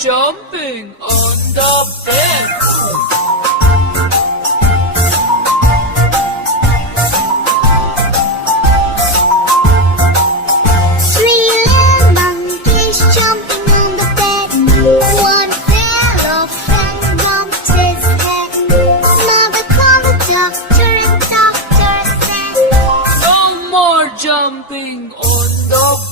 Jumping on the bed. Three little monkeys jumping on the bed. One fell off and bumped his head. Mother called the doctor and doctor said, No more jumping on the